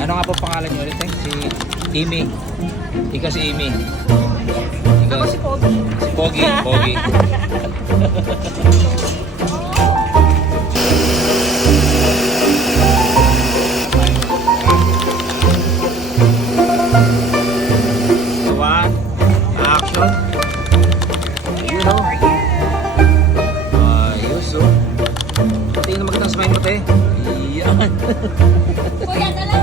Ano nga po pangalan niyo ulit? Si Amy. Ikaw si Amy. Ikaw Ako si Pogi. si Pogi. Pogi. One, action. You know. Ayos oh. Pati yung magandang smile mo te. Yan. Kuya, dala